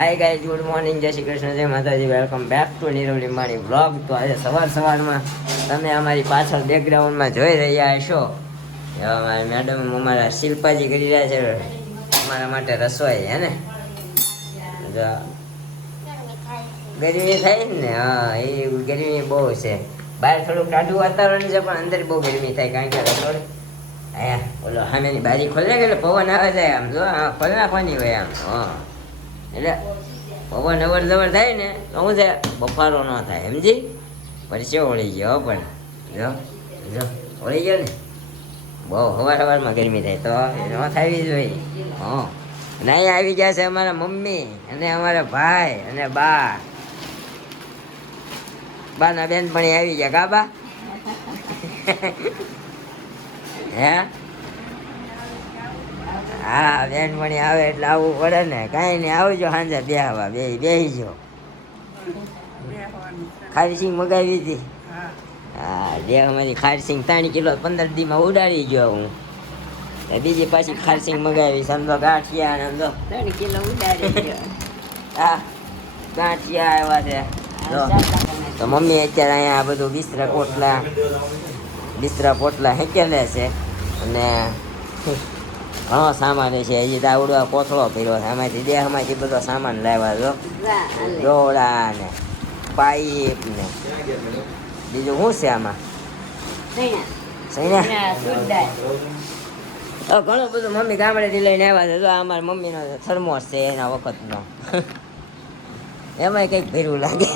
Hi guys, good morning, જય શ્રી કૃષ્ણ, જય માતાજી, વેલકમ બેક ટુ નીરવલી માણી વ્લોગ. તો આજે સવારમાં તમે અમારી પાછળ બેકગ્રાઉન્ડમાં જોઈ રહ્યા હશો, અમારી મેડમ અમારા શિલ્પાજી કરી રહ્યા છે અમારા માટે રસોઈ. હે ને ગરમી થાય ને? હા, એ ગરમી બહુ છે. બહાર થોડુંક ટાઢું વાતાવરણ છે, પણ અંદર બહુ ગરમી થાય, કારણ કે રસોઈ અહીંયા ઓલો સામેની બારી ખોલે એટલે પવન આવે જાય. આમ જો ખોલ નાખવાની હોય આમ. હા, એટલે પવન અવર જવર થાય ને તો શું છે, બફારો ન થાય, સમજી? પરસ્યો ઓળી ગયો પણ જો જો ઓળી ગયો ને. બહુ સવારમાં ગરમી થાય તો ન થવી જોઈએ. હા, અને અહીંયા આવી ગયા છે અમારા મમ્મી અને અમારા ભાઈ અને બાના બેન પણ આવી ગયા. કાબા હે? હા, બેનપણી આવે એટલે આવવું પડે ને. કાંઈ નહીં, આવજો સાંજે બેહવા. બેહીજો. ખારસિંગ મગાવી હતી. હા, જે અમારી ખારસિંગ 3 કિલો 15 દીમાં ઉડાડી ગયો હું. બીજી પાછી ખારસિંગ મગાવી, સમજો ગાંઠિયા ને સમજો 3 કિલો ઉડાડી ગયો. હા, ગાંઠિયા આવ્યા છે તો મમ્મી અત્યારે અહીંયા આ બધું બિસ્તરા પોટલા હેકેલે છે અને ઘણો સામાન છે. હજી દાવડો કોથળો કર્યો છે, આમાંથી દેહમાંથી બધો સામાન લાવ્યા છો. દોડા ને પાઇપ ને બીજું શું છે આમાં? ઘણું બધું મમ્મી ગામડેથી લઈને આવ્યા છે. જો અમારા મમ્મીનો થર્મોસ છે એના વખતનો. એમાંય કંઈક ભેરું લાગે.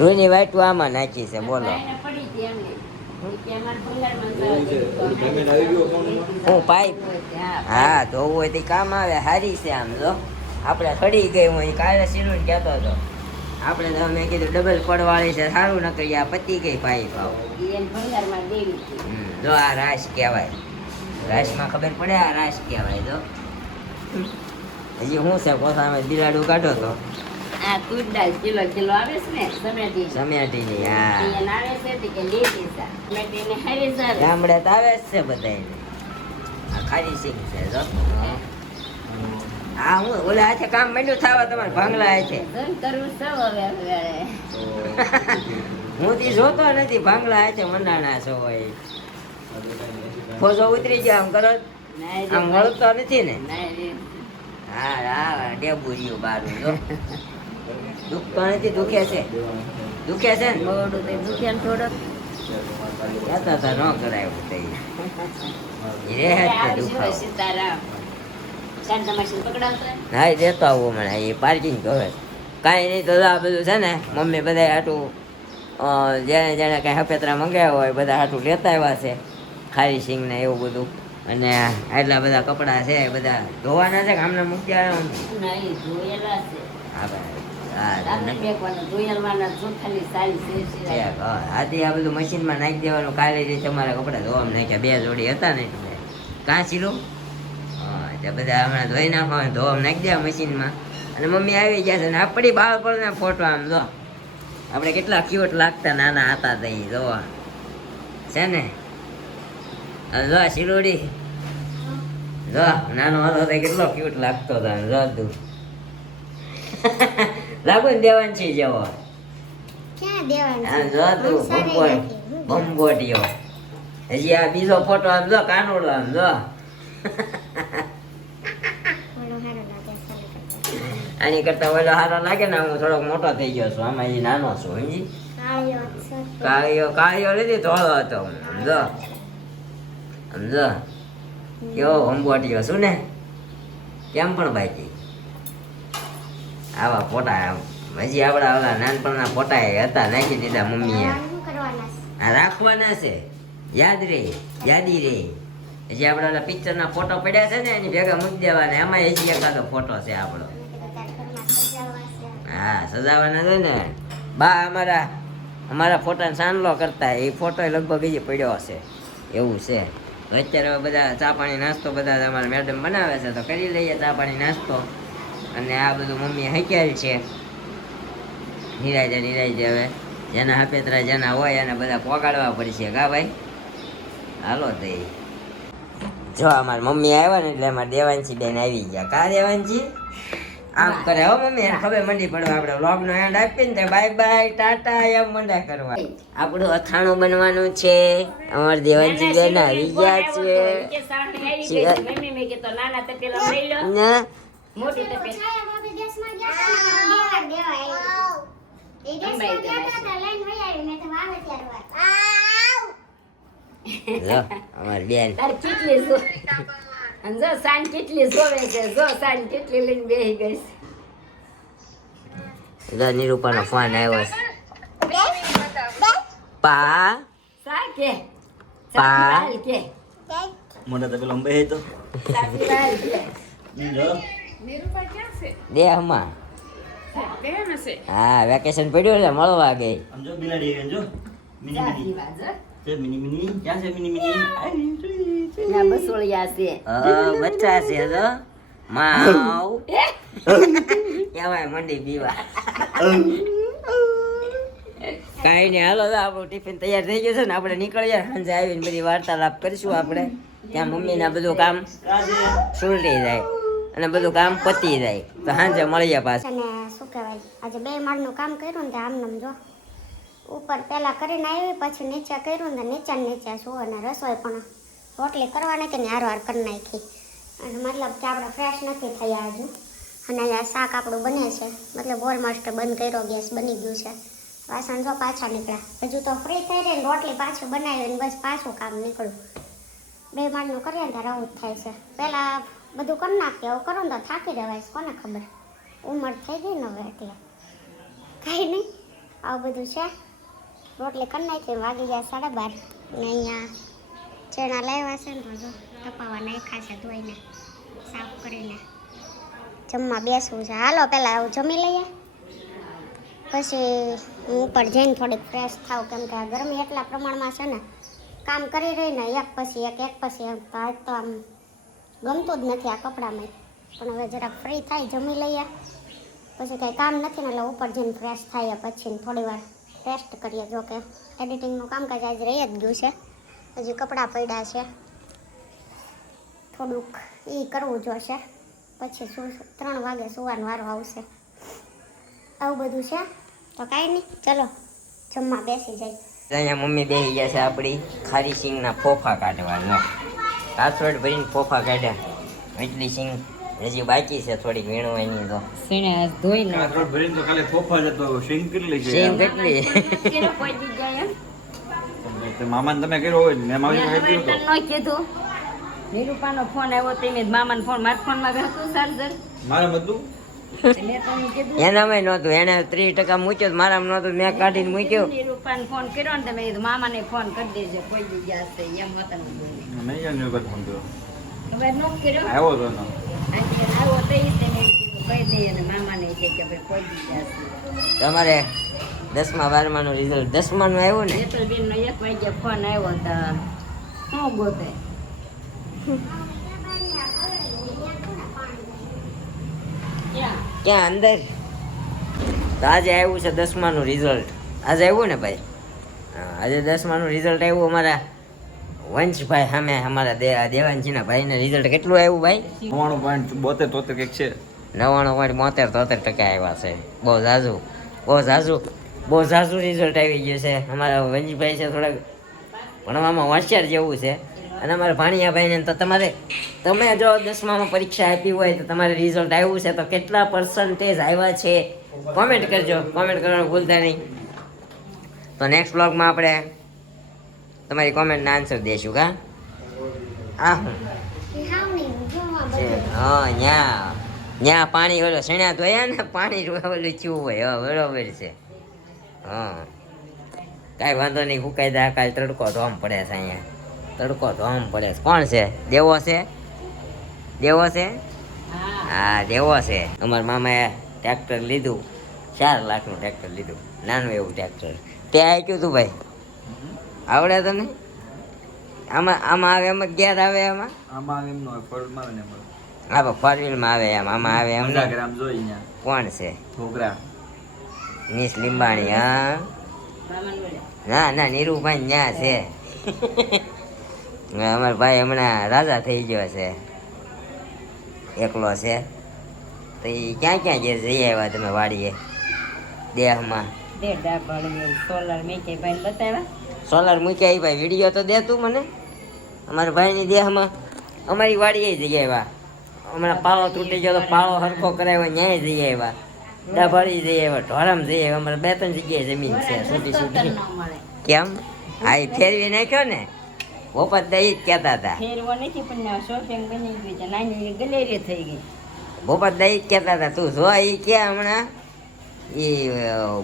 રૂની વાટું આમાં નાખી છે. બોલો હું પાઇપ? હા, ધોવું હોય તો કામ આવે. હારી છે આમ. જો આપણે સડી ગઈ હું કાલે સિલું કહેતો હતો. આપણે તો મેં કીધું ડબલ પડવાળી છે, સારું ન કરી. આ પતી ગઈ પાઇપ. જો આ રાશ કહેવાય. રાશમાં ખબર પડે આ રાશ કહેવાય. જો હજી શું છે કોથામાં બિલાડું કાઢો તો આ કુડા કિલો આવે છે ને સમેટીની. હા, ગામડે તો આવે જ છે બધાને. આ ખારી સિંગ છે. જો હા, હું ઓલા હાથે કામ માંડ્યું થવા તમારે ભાંગલા છે. હું તી જોતો નથી. ભાંગલા છે મંડાણા છો હોય. ફોજો ઉતરી ગયો આમ કરો, આમ વળતો નથી ને. હા હા, ડેબુરિયું બારું. જો દુખતો નથી? દુખે છે ને? દુખે ને થોડોક. કહેતા હતા ન કરાયું થઈ હા, દેતો આવું મને. એ પાર્કિંગ કહે કાંઈ નહીં. તો આ બધું છે ને મમ્મી બધા હાટું જેને જેને કાંઈ હપેતરા મંગાવ્યા હોય બધા હાટું લેતા આવ્યા છે. ખારી સિંગ ને એવું બધું. અને આટલા બધા કપડા છે બધા ધોવાના છે કે આમને મૂકી આવ્યા? આથી આ બધું મશીનમાં નાખી દેવાનું. કાલે રીતે તમારા કપડા ધોવામાં નાખ્યા. 2 જોડી હતા ને એટલે કાં સીલું બધા હમણાં ધોઈ નાખવા, ધોવામાં નાખી દેવા મશીનમાં. અને મમ્મી આવી ગયા છે ને આપણી બાળપણના ફોટો આમ જો આપણે કેટલા ક્યુટ લાગતા નાના હતા તઈ. જોવા છે ને? જો શિરોડી જો નાનો હતો તો કેટલો ક્યુટ લાગતો હતો. જો તું લાગુ ને દેવાંશી જેવો. જો તું બંબોટીયો. હજી આ બીજો ફોટો આમ જો કાનોડો આમ જો. આની કરતા ઓલો સારો લાગે ને. હું થોડોક મોટો થઈ ગયો છું, આમાં એ નાનો છું. સમજી? કાળિયો નથી, ધોળો હતો. સમજો સમજો કેવો હંબોટીયો છું ને. કેમ પણ બાકી આવા ફોટા હજી આપણા ઓલા નાનપણના ફોટા હતા, નાખી દીધા મમ્મીએ. આ રાખવાના છે, યાદી રે. હજી આપણા ઓલા પિક્ચરના ફોટો પડ્યા છે ને એની ભેગા મૂકી દેવાના. એમાં હજી એકાદો ફોટો છે આપણો. હા, સજાવાના છે ને. બા અમારા ફોટાને સાનલો કરતા. એ ફોટો લગભગ હજી પડ્યો હશે એવું છે. અત્યારે બધા ચા પાણી નાસ્તો બધા અમારા મેડમ બનાવે છે તો કરી લઈએ ચા પાણી નાસ્તો. અને આ બધું મમ્મી હક્યાલ છે. નિરાજે હવે જેના હપેતરા જેના હોય એને બધા પોગાડવા પડશે. કા ભાઈ? હાલો તો જો અમારી મમ્મી આવ્યા ને એટલે અમારે દેવાંશી બેન આવી ગયા. કા દેવાંશી આમ કરે હો મમ્મી, એને ખબર મંડી પડવા આપણે વ્લોગ નો એન્ડ આપીને તે બાય બાય ટાટા એમ મંડા કરવા. આપણું અથાણું બનવાનું છે. અમાર દેવાંશી બેન આવી ગયા છે. ના મોટી તપેલા લો અમારી બેન તાર કેટલી જો અને જો સાન કેટલી જોવે છે. જો સાન કેટલી લઈને બેહી ગઈ છે. લો નિરૂપાનો ફોન આવ્યો છે. પા સા કે પા કે મોટા તો પેલા અંબે તો સાકીલાલ કે જો નિરૂપા ક્યાં છે? દેહમાં. કેમ હશે? હા વેકેશન પડ્યું એટલે મળવા ગઈ. આમ જો બિલાડી જો મિની મિની છે મિની મિની ક્યાં છે મિની મિની ના બસોળિયા છે. બચ્ચા છે તો માવ એવાય મંડી પીવા. કાંઈ નહીં હાલો તો આપણું ટિફિન તૈયાર થઈ ગયું છે ને આપણે નીકળીએ. સાંજે આવીને બધી વાર્તાલાપ કરીશું આપણે. ત્યાં મમ્મીના બધું કામ સુલટી જાય અને બધું કામ પતી જાય તો સાંજે મળીએ પાછા. અને શું કહેવાય આજે 2 માળનું કામ કર્યું ને તે આમનામ જો ઉપર પહેલાં કરીને આવી પછી નીચે કર્યું ને નીચે શું અને રસોઈ પણ રોટલી કરવાની કે હારવાર કરી નાખી. અને મતલબ કે આપણે ફ્રેશ નથી થયા હજુ. અને અહીંયા શાક આપણું બને છે મતલબ ઓલમોસ્ટ બંધ કર્યો, ગેસ બની ગયું છે. વાસણ જો પાછા નીકળ્યા. હજુ તો ફ્રી થઈ રહી ને રોટલી પાછું બનાવી ને બસ પાછું કામ નીકળ્યું. 2 માળનું કરીએ ને ત્યારે આવું જ થાય છે. પહેલાં બધું કરી નાખીએ એવું કરો ને તો થાકી જવાય કોને ખબર. ઉંમર થઈ ગઈ ને હવે એટલે કાંઈ નહીં આવું બધું છે. રોટલી કરી નાખી વાગી ગયા 12:30 ને અહીંયા ચણા લાવ્યા છે ને તો જો તપાવા નાખ્યા છે ધોઈને સાફ કરીને જમવા બેસવું છે. હાલો પહેલાં આવું જમી લઈએ પછી હું ઉપર જઈને થોડીક ફ્રેશ થાવ કેમ કે આ ગરમી એટલા પ્રમાણમાં છે ને કામ કરી રહી ને એક પછી એક પછી એક તો આજ તો આમ ગમતું જ નથી આ કપડામાં. પણ હવે જરાક ફ્રી થાય જમી લઈએ પછી કંઈ કામ નથી ને એટલે ઉપર જઈને ફ્રેશ થાય પછી થોડી વાર રેસ્ટ કરીએ. જો કે એડિટિંગનું કામકાજ આજે રહી જ ગયું છે. હજી કપડાં પડ્યા છે થોડુંક એ કરવું જોશે પછી 3 વાગે સુવાનો વારો આવશે. આવું બધું છે તો કાંઈ નહીં ચલો જમવા બેસી જાય. અહીંયા મમ્મી બેસી ગયા છે આપણી ખારી સિંગના ફોફા કાઢવાનો. કાસવડ ભરીને ફોફા કાઢ્યા. એટલી સિંગ હજી બાકી છે થોડીક વીણવાની તો. સીણે ધોઈ ના કાકરોટ ભરીને તો ખાલી ફોફા જતો શિંગ કેટલી છે સિંગ કેટલી કેનો પડી જાય એમ તો મામાને તમે કર્યો હોય ને મેં મારી કર્યો તો ન કીધું. નિરૂપાનો ફોન આવ્યો તો મેં મામાનો ફોન મારા ફોનમાં હતું ચાર્જર મારા મતલબ મેં તમને કીધું એનામાં નહોતું. એને 30% મૂક્યો તો મારામાં નહોતું. મેં કાઢીને મૂક્યો. નિરૂપાને ફોન કર્યો ને તમે કીધું મામાને ફોન કરી દેજો કોઈ જગ્યા હશે એમ હતા ને મેં જાણ્યો કદ ફોન કર્યો ખબર ન કર્યો આવ્યો તો ને આવ્યો તો એ તેને કીધું કહી દઈએ અને મામાને કહે કે ભાઈ કોઈ જગ્યા હશે. તમારે 10મા 12માનું રિઝલ્ટ 10માનું આવ્યું ને નેત્રબેનનો 1 વાગ્યે ફોન આવ્યો તો શું ગોતે ક્યાં અંદર તો આજે આવ્યું છે 10માનું રિઝલ્ટ. આજે આવ્યું ને ભાઈ? હા આજે 10માનું રિઝલ્ટ આવ્યું અમારા વંશભાઈ સામે. અમારા દેવાંશીના ભાઈને રિઝલ્ટ કેટલું આવ્યું ભાઈ? 99.72 કંઈક છે. 99.73% આવ્યા છે. બહુ ઝાઝું રિઝલ્ટ આવી ગયું છે. અમારા વંશભાઈ છે થોડાક ભણવામાં હોશિયાર જેવું છે. અને અમારા ભાણિયાભાઈને તો તમે જો 10મામાં પરીક્ષા આપી હોય તો તમારે રિઝલ્ટ આવ્યું છે તો કેટલા પર્સન્ટેજ આવ્યા છે કોમેન્ટ કરજો. કોમેન્ટ કરવાનું ભૂલતા નહીં. તો નેક્સ્ટ બ્લોગમાં આપણે તમારી કોમેન્ટના આન્સર દઈશું. કા આ હું હા ન્યા પાણી ઓલો સણ્યા ધોયા ને પાણી ઓલું ચૂ હોય. હા બરોબર છે. હા કાંઈ વાંધો નહીં. ફૂંકાઈ દા કાલે તડકો ધોમ પડે છે. અહીંયા તડકો ધોમ પડે છે. કોણ છે? દેવો છે? હા દેવો છે. અમારા મામાએ ટ્રેક્ટર લીધું 4 લાખનું ટ્રેક્ટર લીધું. નાનું એવું ટ્રેક્ટર. તે આપ્યું તું ભાઈ? આવડે તને? આમાં આવે એમ ગેર આવે એમાં? આમાં એમનો ફળ મારે ને હા 4 વ્હીલમાં આવે એમ. આમાં આવે એમ. 50 ગ્રામ જોઈ અહીંયા કોણ છે? છોકરા મિસ લીંબાણી. હા ના નીરુભાઈ ન્યા છે. અમારો ભાઈ હમણાં રાજા થઈ ગયો છે, એકલો છે. તો એ ક્યાં ક્યાં જે જઈ આવ્યા તમે વાડીએ દેહમાં? સોલર મેં કે ભાઈ બતાવ્યા. સોલાર મૂક્યા એ ભાઈ વિડીયો તો દે તું મને. અમારા ભાઈની દેહમાં અમારી વાડીએ જઈ આવ્યા. હમણાં પાળો તૂટી ગયો તો પાળો હરખો કરાવ્યો ન્યાય જઈ આવ્યા. ડાભાળી જઈ આવ્યા, ઢોરામ જઈ આવ્યા. અમારે 2-3 જગ્યાએ જમીન છે છૂટી છૂટી. કેમ? હા એ ફેરવી નાખ્યો ને. ભોપત દઈ જ કહેતા હતા. ફેરવો નથી પણ શોપિંગ બની ગઈ છે, નાની ગલેરી થઈ ગઈ. ભોપત દઈ જ કહેતા હતા તું જો એ કે હમણાં એ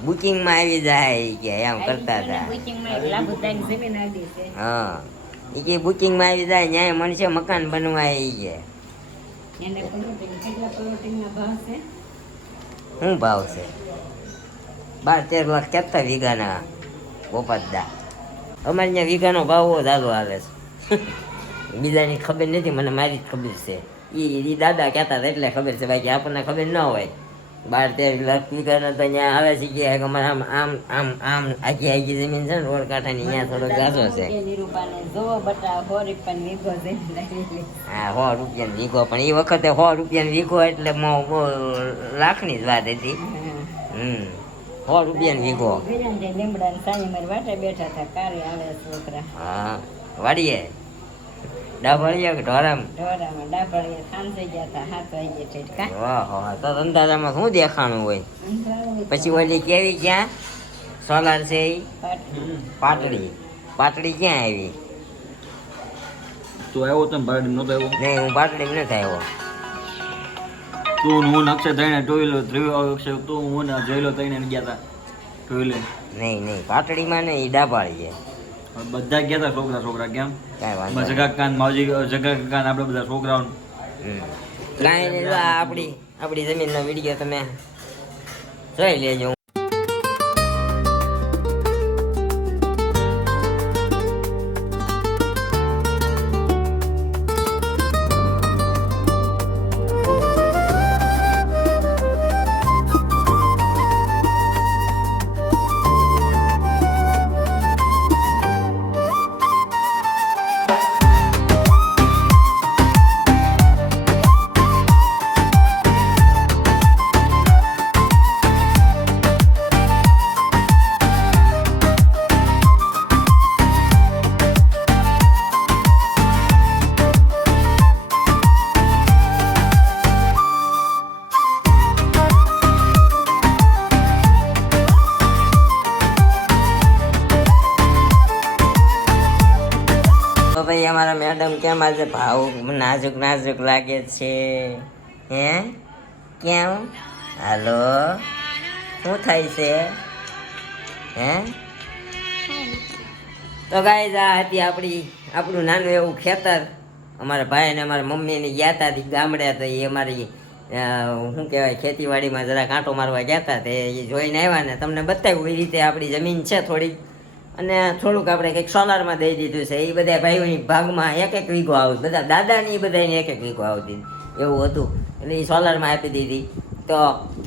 બુકિંગમાં આવી જાય એ કે એમ કરતા હતા. બુકિંગમાં એક લાભુદાની જમીન આવી છે. હા એ કે બુકિંગમાં આવી જાય ન્યાય મળશે મકાન બનવા એ કે. એને પ્લોટિંગ કેટલા પ્લોટિંગના ભાવ છે? શું ભાવ છે? 12-13 લાખ કેટલા વીઘાના ભોપતદા? અમારે ત્યાં વીઘાનો ભાવ બહુ ઝાઝો હાલે છે. બીજાની ખબર નથી, મને મારી જ ખબર છે. એ દાદા કહેતા હતા એટલે ખબર છે, બાકી આપણને ખબર ન હોય. 12-13 લાખ વીઘાના તો અહીંયા આવે છે કે અમારે આમ આમ આમ આમ આખી જમીન છે ને રોડ કાંઠાની અહીંયા થોડો ઝાઝો છે. નિરૂપાને જોવો બટા 100 રૂપિયાની વીઘો જઈને હા 100 રૂપિયાની વીઘો, પણ એ વખતે 100 રૂપિયાની વીઘો એટલે લાખની જ વાત હતી. 100 રૂપિયાની વીઘો. લીમડા ને સાંજે મારી વાટે બેઠા હતા, કારે આવે છોકરા. હા વાડીએ ડાભળીએ કે ઢોરામ? ઢોરામાં ડાભળીએ સાંજે ગયા હતા 7 વાગે ઠેઠ. વાહ વાહ, તો અંદાજામાં શું દેખાણું હોય? પછી ઓલી કેવી ક્યાં સોલાર છે એ? પાટડી. પાટડી ક્યાં આવી? તું આવ્યો તો ને બારડી નહોતો આવ્યો? નહીં હું પાટડી નથી આવ્યો. તું ને હું ને અક્ષય થઈને ટોયલો અક્ષય તું હું ને જોયેલો થઈને ગયા હતા ટોયલે. નહીં પાટડીમાં નહીં, એ ડાભાળીએ. બધા ગયા હતા છોકરા છોકરા. કેમ? કાંઈ વાંધો જગા કાન માવજી જગા કાન આપણે બધા છોકરાઓ. કાંઈ નહીં, જો આ આપણી જમીનનો વિડીયો તમે જોઈ લેજો. તો ભાઈ અમારા મેડમ કેમ આજે ભાવ નાજુક નાજુક લાગે છે? હે કેમ? હાલો શું થાય છે? હે તો ગાઈઝ આ હતી આપણું નાનું એવું ખેતર. અમારા ભાઈ ને અમારા મમ્મીને ગયા હતા ગામડે, તો એ અમારી શું કહેવાય ખેતીવાડીમાં જરા કાંટો મારવા ગયા હતા. તે એ જોઈને આવ્યા ને તમને બતાવ્યું એ રીતે આપણી જમીન છે થોડીક, અને થોડુંક આપણે કંઈક સોલારમાં દઈ દીધું છે. એ બધા ભાઈઓની ભાગમાં એક વીઘો આવતું, બધા દાદાની બધાને એક વીઘો આવતી એવું હતું, એટલે એ સોલારમાં આપી દીધી. તો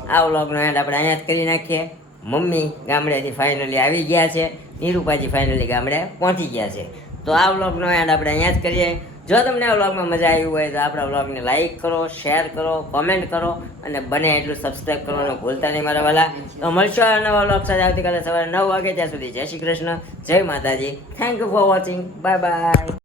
આ વ્લોગનો એન્ડ આપણે અહીંયા જ કરી નાખીએ. મમ્મી ગામડેથી ફાઇનલી આવી ગયા છે, નીરુપાજી ફાઇનલી ગામડે પહોંચી ગયા છે. તો આ વ્લોગનો એન્ડ આપણે અહીંયા જ કરીએ. જો તમને આ વ્લોગમાં મજા આવી હોય તો આપણા વ્લોગને લાઈક કરો, શેર કરો, કોમેન્ટ કરો અને બને એટલું સબસ્ક્રાઈબ કરવાનું ભૂલતા નહીં મારા વાલા. તો મળશો નવા વ્લોગ સાથે આવતીકાલે સવારે 9 વાગે. ત્યાં સુધી જય શ્રી કૃષ્ણ, જય માતાજી. Thank you for watching. Bye bye.